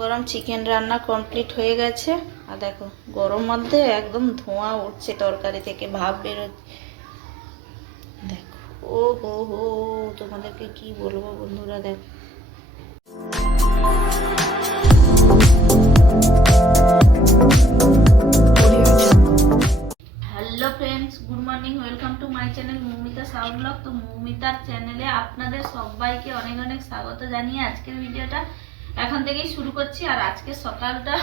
গরম চিকেন রান্না কমপ্লিট হয়ে গেছে। আর দেখো গরম মধ্যে একদম ধোঁয়া উঠছে তরকারি থেকে, ভাপ বেরোচ্ছে। দেখো ও হো হো, তোমাদেরকে কি বলবো বন্ধুরা, দেখো। Hello friends, good morning, welcome to my channel Moumita sound blog. তো মৌমিতার চ্যানেলে আপনাদের সবাইকে অনেক অনেক স্বাগত জানিয়ে আজকের ভিডিওটা এখন থেকেই শুরু করছি। আর আজকে সকালটা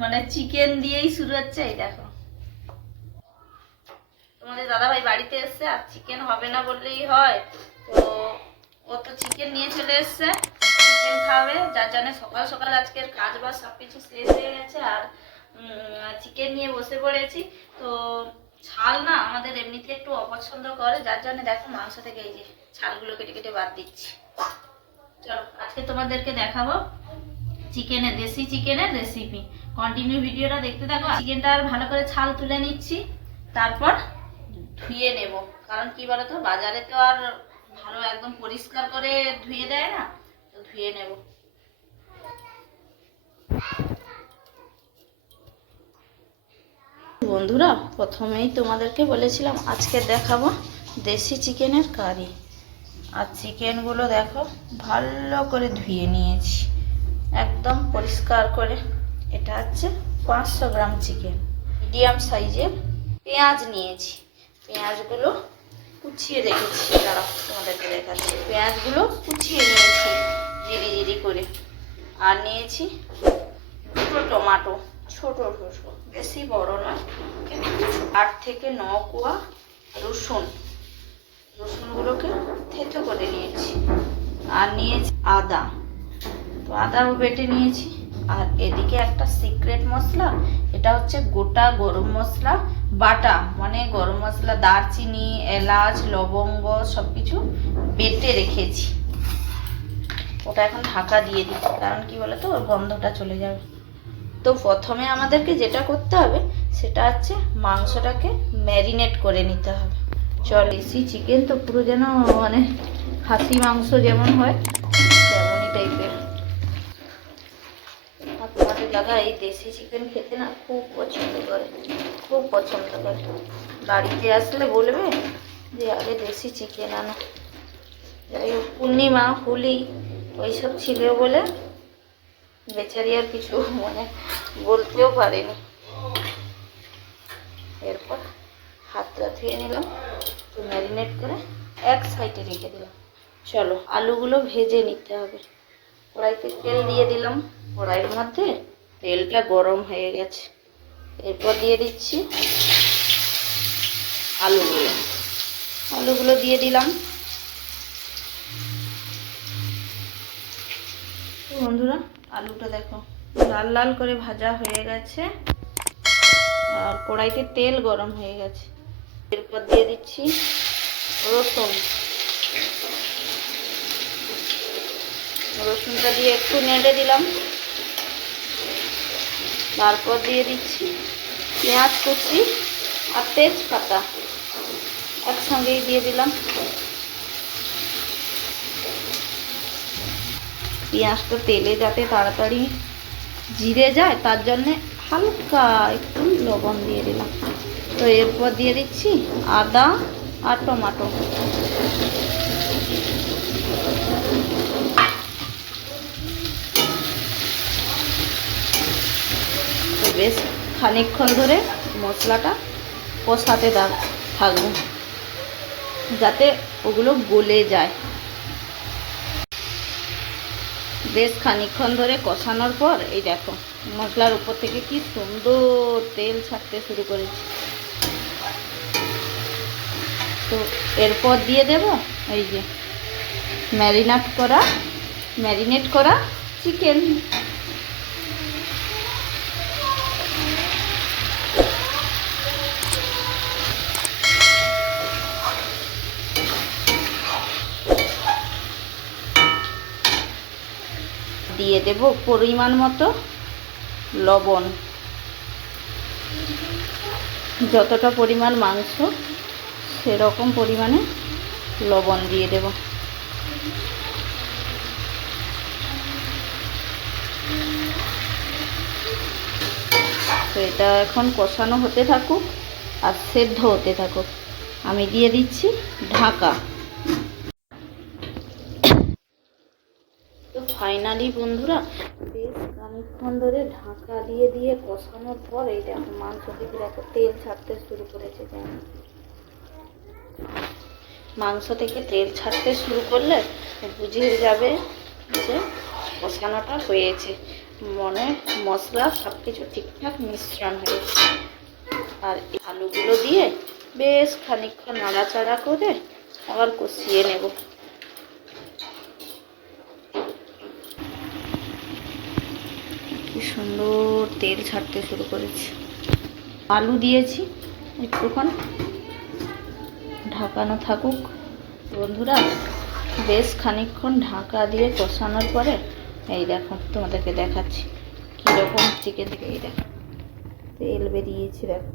মানে চিকেন দিয়েই শুরু হচ্ছে। এই দেখো তোমাদের দাদাভাই বাড়িতে এসছে, আর চিকেন হবে না বললেই হয়। তো ও তো চিকেন নিয়ে চলে এসছে, চিকেন খাবে, যার জন্য সকাল সকাল আজকের কাজ বাজ সব কিছু শেষ হয়ে গেছে। আর চিকেন নিয়ে বসে পড়েছি। তো ছাল না আমাদের এমনিতে একটু অপছন্দ করে, যার জন্য দেখো মাংস থেকে এই যে ছালগুলো কেটে কেটে বাদ দিচ্ছি। চলো আজকে তোমাদেরকে দেখাবো চিকেনের, দেশি চিকেনের রেসিপি। কন্টিনিউ ভিডিওটা দেখতে থাকো। চিকেনটা আর ভালো করে ছাল তুলে নিচ্ছি, তারপর ধুয়ে নেব। কারণ কি বলতো, বাজারে তো আর ভালো একদম পরিষ্কার করে ধুয়ে দেয় না, তো ধুয়ে নেব। বন্ধুরা, প্রথমেই তোমাদেরকে বলেছিলাম আজকে দেখাবো দেশি চিকেনের কারি। আর চিকেনগুলো দেখো ভালো করে ধুয়ে নিয়েছি, একদম পরিষ্কার করে। এটা হচ্ছে 500 গ্রাম চিকেন। মিডিয়াম সাইজের পেঁয়াজ নিয়েছি, পেঁয়াজগুলো কুচিয়ে রেখেছি, দাঁড়াও তোমাদেরকে দেখাচ্ছি। পেঁয়াজগুলো কুচিয়ে নিয়েছি জিরি জিরি করে। আর নিয়েছি দুটো টমেটো, ছোট ছোট, বেশি বড় নয়, 8 থেকে 9 কোয়া রসুন, রসুনগুলোকে থেতো করে নিয়েছি। আর নিয়েছি আদা, তো আদাও বেটে নিয়েছি। আর এদিকে একটা সিক্রেট মশলা, এটা হচ্ছে গোটা গরম মশলা বাটা, মানে গরম মশলা, দারচিনি, এলাচ, লবঙ্গ সব কিছু বেটে রেখেছি। ওটা এখন ঢাকা দিয়ে দিই, কারণ কি বলে তো ওর গন্ধটা চলে যাবে। তো প্রথমে আমাদেরকে যেটা করতে হবে সেটা হচ্ছে মাংসটাকে ম্যারিনেট করে নিতে হবে। চল, দেশি চিকেন তো পুরো যেন মানে খাসি মাংস যেমন হয় তেমনই টাইপের। আর তোমাদের দাদা এই দেশি চিকেন খেতে না খুব পছন্দ করে, খুব পছন্দ করে। বাড়িতে আসলে বলবে যে আগে দেশি চিকেন আনো। যাই হোক, পূর্ণিমা হোলি ওইসব ছিল বলে বেচারি আর কিছু মানে বলতেও পারেনি। এরপর হাতটা ধুয়ে নিলাম, তো ম্যারিনেট করে এক সাইডে রেখে দিলাম। চলো আলুগুলো ভেজে নিতে হবে। কড়াইতে তেল দিয়ে দিলাম, কড়াইয়ের মধ্যে তেলটা গরম হয়ে গেছে। এরপর দিয়ে দিচ্ছি আলুগুলো, আলুগুলো দিয়ে দিলাম। বন্ধুরা আলুটা দেখো লাল লাল করে ভাজা হয়ে গেছে, আর কড়াইতে তেল গরম হয়ে গেছে। এরপর দিয়ে দিচ্ছি রসুন, রসুনটা দিয়ে একটু নেড়ে দিলাম। তারপর দিয়ে দিচ্ছি পেঁয়াজ কুচি আর তেজপাতা একসঙ্গেই দিয়ে দিলাম। পেঁয়াজটা তেলে যাতে তাড়াতাড়ি জিরে যায় তার জন্যে হালকা একটু লবণ দিয়ে দিলাম। তো এরপর দিয়ে দিচ্ছি আদা আর টমেটো। তো বেশ খানিকক্ষণ ধরে মশলাটা কষাতে থাকবো যাতে ওগুলো গলে যায়। বেশ খানিকক্ষণ ধরে কষানোর পর এই দেখো মশলার উপর থেকে কি সুন্দর তেল ছাড়তে শুরু করেছে। তো এরপর দিয়ে দেব এই যে ম্যারিনেট করা চিকেন। দিয়ে দেব পরিমাণ মতো লবণ, যতটা পরিমাণ মাংস সেরকম পরিমাণে লবণ দিয়ে দেব। তো এটা এখন কষানো হতে থাকুক আর সেদ্ধ হতে থাকুক। আমি দিয়ে দিচ্ছি ঢাকা। তো ফাইনালি বন্ধুরা বেশ খানিকক্ষণ ধরে ঢাকা দিয়ে দিয়ে কষানোর পর এই দেখো মাংস থেকে দেখো তেল ছাড়তে শুরু করেছে। মাংস থেকে তেল ছাড়তে শুরু করলে বুঝে যাবে যে কষানোটা হয়েছে, মনে মশলা সব কিছু ঠিকঠাক মিশ্রণ হয়েছে। আর আলুগুলো দিয়ে বেশ খানিকক্ষণ নাড়াচাড়া করে আবার কষিয়ে নেব। কি সুন্দর তেল ছাড়তে শুরু করেছে। আলু দিয়েছি, একটুক্ষণ ঢাকানো থাকুক বন্ধুরা। বেশ খানিকক্ষণ ঢাকা দিয়ে কষানোর পরে এই দেখো তোমাদেরকে দেখাচ্ছি কীরকম চিকেন থেকে এই দেখো তেল বেরিয়েছে। দেখো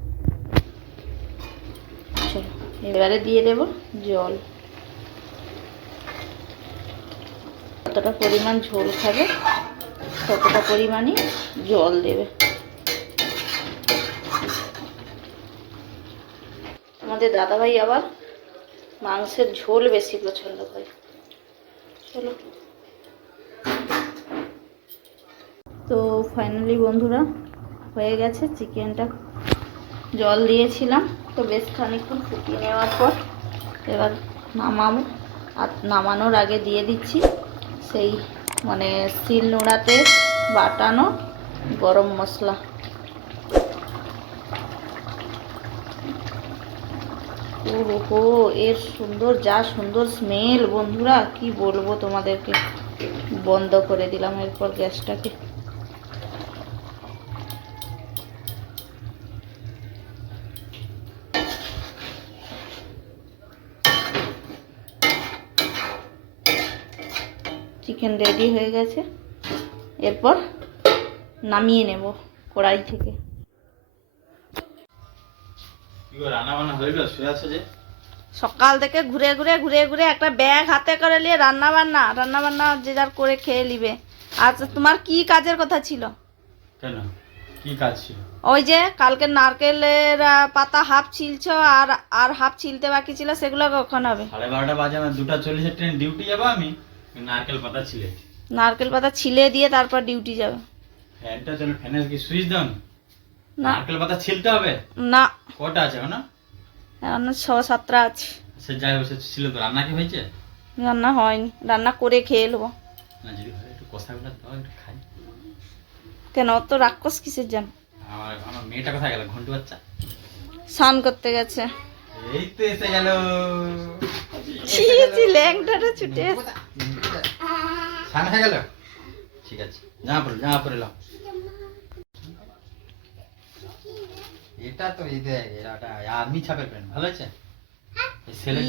চলো এবারে দিয়ে দেব জল। কতটা পরিমাণ ঝোল খাবে ততটা পরিমাণই জল দেবে। আমাদের দাদাভাই আবার মাংসের ঝোল বেশি পছন্দ করে। চলো, তো ফাইনালি বন্ধুরা হয়ে গেছে চিকেনটা। জল দিয়েছিলাম তো বেশ খানিকক্ষণ ফুটিয়ে নেওয়ার পর এবার নামাবো। আর নামানোর আগে দিয়ে দিচ্ছি সেই মানে শিল নোড়াতে বাটানো গরম মশলা। ওহো, এর যা সুন্দর স্মেল বন্ধুরা, কি বলবো তোমাদেরকে। বন্ধ করে দিলাম এরপর গ্যাসটাকে। চিকেন রেডি হয়ে গেছে, এরপর নামিয়ে নেব কড়াই থেকে। সকাল থেকে ঘুরে ঘুরে একটা ব্যাগ হাতে করে নিয়ে রান্না বান্না যে যার করে খেয়ে নিবে। আচ্ছা, তোমার কি কাজের কথা ছিল? কেন, কি কাজ ছিল? ওই যে কালকে নারকেলের পাতা হাফ ছিলছ আর হাফ ছিলতে বাকি ছিল, সেগুলো কখন হবে? 12:30 বাজে, আমার 2:40 ট্রেন, ডিউটি যাবো আমি। নারকেল পাতা ছিলে দিয়ে তারপর ডিউটি যাবে। ফ্যানটা চলো, ফ্যানের কি সুইচ দাও? নারকেল পাতা ছিলতে হবে না। কটা আছে এখন? এখন 6-7টা আছে। সে যাই হোক, ছিল তো। রান্না কি হয়েছে? রান্না হয়নি, রান্না করে খেয়ে নেবো। না, যদি হয় একটু কষাগুলো দাও, একটু খাই। কেন, তো রাক্ষস কিসের জান? আমার মেয়েটা কোথায় গেল? ঘন্টু বাচ্চা স্নান করতে গেছে। এই তো এসে গেল। ল্যাংটাটা ছুটে স্নান হয়ে গেল? ঠিক আছে, জামা পরে নাও। এটা তো এটা আর্মি ছাপের প্যান্ট, ভালো আছে। এই সেলে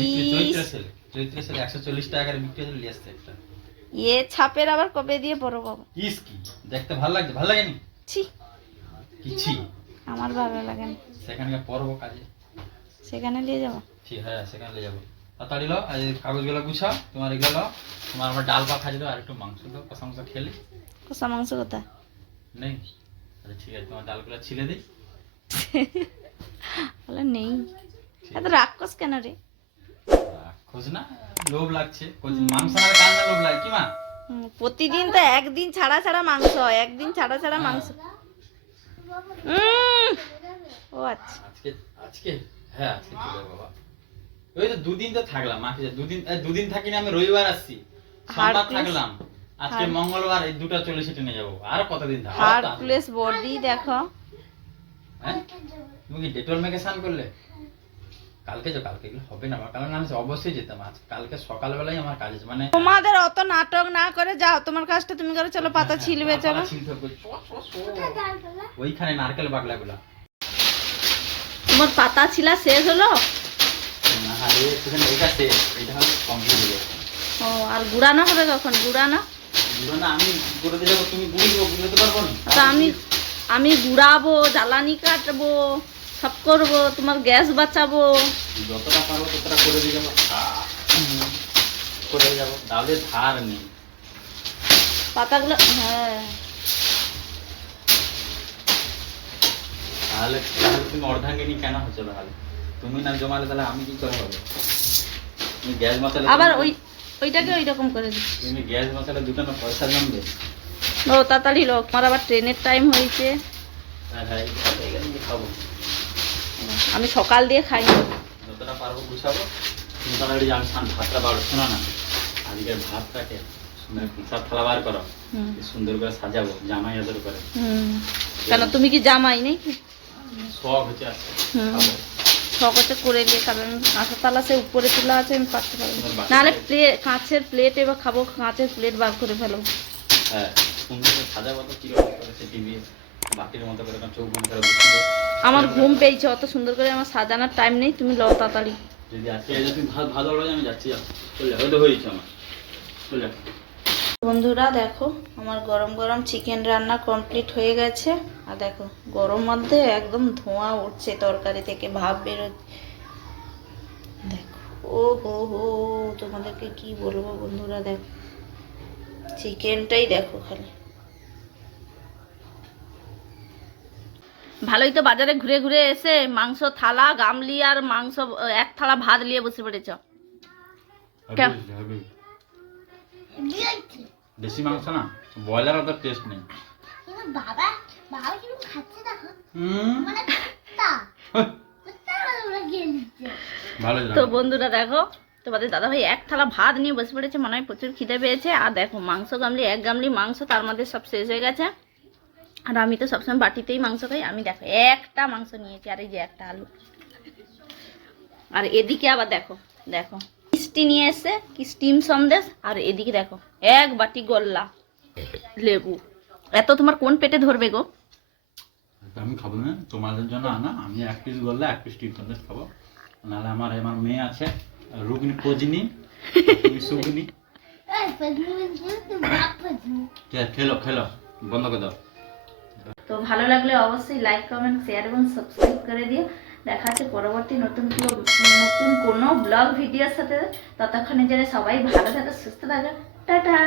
চৈত্র সেলে 140 টাকা করে বিক্রি হয়ে আসছে একটা। এ ছাপের আবার কবে দিয়ে পরো বাবা? ইস, কি দেখতে ভালো লাগছে? ভালো লাগেনি? ছি, কিছি আমার ভালো লাগেনি। সেখানে পরবো কাজে, সেখানে নিয়ে যাবো। ঠিক, হ্যাঁ সেখানে নিয়ে যাবো। তাড়াতাড়ি লো, এই কাগজগুলো গুছাও। তোমার এগুলো তোমার আমার ডাল পা খাই দাও, আর একটু মাংস দাও, কষা মাংস খেলে। কষা মাংস কোথায়? নেই? আচ্ছা ঠিক আছে, তোমার ডালগুলো ছিলে দিই। বলে নেই। এত রাক্ষস কেন রে? রাক্ষস না, লোভ লাগছে। মাংস না কান্না লোভ লাগে কি মা? প্রতিদিন তো একদিন ছাড়া ছাড়া মাংস হয়, একদিন ছাড়া ছাড়া মাংস। ও আচ্ছা, আজকে হ্যাঁ আজকে চলে যাবো বাবা। ওই তো 2 দিন তো থাকলাম। মাকে 2 দিন থাকিনি, আমি রবিবার আসছি, সোমবার থাকলাম, আজকে মঙ্গলবার। এই 2:40 ট্রেনে যাবো। আর কতদিন থাকবো? হার্টলেস বডি দেখো। হ্যাঁ, তুমি কি ডেটল মেখে স্নান করলে? কালকে এগুলো হবে না। কারণ আমি অবশ্যই যেতাম। আজ কালকে সকালবেলায় আমার কাজ আছে। মানে তোমাদের অত নাটক না করে যাও, তোমার কাজটা তুমি করো। চলো পাতা ছিলবে, চলো। ওইখানে নারকেল বাগলাগুলা তোমার পাতা ছিলা শেষ হলো? না, আরে এখানে এটা শেষ, এটা হচ্ছে কমপ্লিট হয়ে গেছে। ও, আর গুড়ানো হবে কখন? গুড়ানো আমি করে দিয়ে যাবো, তুমি গুড়াতে পারবো না। তো আমি গুড়াবো, জ্বালানি কাটবো, সব করবো, তোমার গ্যাস বাঁচাবো। যতটা পারবো ততটা করে দিয়ে যাবো, তাহলে ধার নেই পাতাগুলো। হ্যাঁ, তাহলে তাহলে তুমি অর্ধাঙ্গিনী কেন হচ্ছে তাহলে? তুমি না জমালে তাহলে আমি কি করে হবে? তুমি গ্যাস মশলা আবার ওইটাকে ওই রকম করে দিচ্ছি। তুমি গ্যাস মশলা দুটো না পয়সা জমবে। ও তাড়াতাড়ি লোক, আমার আবার ট্রেনের টাইম হয়েছে। হ্যাঁ হ্যাঁ এখানে কি খাবো? আমি সকাল দিয়ে খাইনি। যতটা পারবো গুছাবো। তুমি তাহলে আমি ভাতটা বাড়ো, শোনো না, আজকের ভাতটাকে সুন্দর হিসাব থালা বার করো, সুন্দর করে সাজাবো জামাই আদর করে। কেন তুমি কি জামাই নাকি? শখ হচ্ছে আজকে খাবো। শখ হচ্ছে করে দিয়ে, কারণ কাঁচা তালা সে উপরে তোলা আছে, আমি পারতে পারবো না। নাহলে কাঁচের প্লেট এবার খাবো, কাঁচের প্লেট বার করে ফেলো। হ্যাঁ সুন্দর করে সাজাবো তো কিরকম করে সে টিভি বাটির মতো করে চোখ বন্ধ করে বসে। আমার ঘুম পেয়েছে, অত সুন্দর করে আমার সাজানোর টাইম নেই, তুমি লও তাড়াতাড়ি। যদি আজকে তুমি ভাত ভাত ওড়ো আমি যাচ্ছি, চলে যাও, হয়তো হয়েছে আমার, চলে যাও। বন্ধুরা দেখো, আমার গরম গরম চিকেন রান্না কমপ্লিট হয়ে গেছে। আর দেখো গরম মধ্যে একদম ধোঁয়া উঠছে তরকারি থেকে, ভাপ বেরোচ্ছে। দেখো ও হো হো, তোমাদেরকে কি বলবো বন্ধুরা, দেখো চিকেনটাই দেখো খালি। ভালোই তো বাজারে ঘুরে ঘুরে এসে মাংস থালা গামলি আর মাংস এক থালা ভাত নিয়ে বসে পড়েছ। দেশি মাংস না, ব্রয়লার অত টেস্ট নেই। বাবা বাবা কিন্তু খাচ্ছে দেখো, মানে ভালো তো বন্ধুরা দেখো, তোমাদের দাদাভাই এক থালা ভাত নিয়ে বসে পড়েছে, মনে হয় প্রচুর খিদে পেয়েছে। আর দেখো মাংস গামলি, এক গামলি মাংস, তার মধ্যে সব শেষ হয়ে গেছে। আর আমি তো সবসময় বাটিতেই মাংস খাই, আমি দেখো একটা মাংস নিয়েছি, আর এই যে একটা আলু। আর এদিকে আবার দেখো দেখো মিষ্টি নিয়ে এসে কি স্টিম সন্দেশ, আর এদিকে দেখো এক বাটি গোল্লা লেবু। এত তোমার কোন পেটে ধরবে গো? আমি খাবো না, তোমাদের জন্য আনা, আমি এক পিস বললে এক পিস টিপ সন্দেশ খাবো। নাহলে আমার আমার মেয়ে আছে রুগনি পজনি, তুমি সুগনি। খেলো খেলো, বন্ধ করে দাও। তো ভালো লাগলে অবশ্যই লাইক কমেন্ট শেয়ার এবং সাবস্ক্রাইব করে দিও। দেখা হচ্ছে পরবর্তী নতুন কোনো ব্লগ ভিডিওর সাথে। ততক্ষণে যেন সবাই ভালো থাকে, সুস্থ থাকে। টাটা।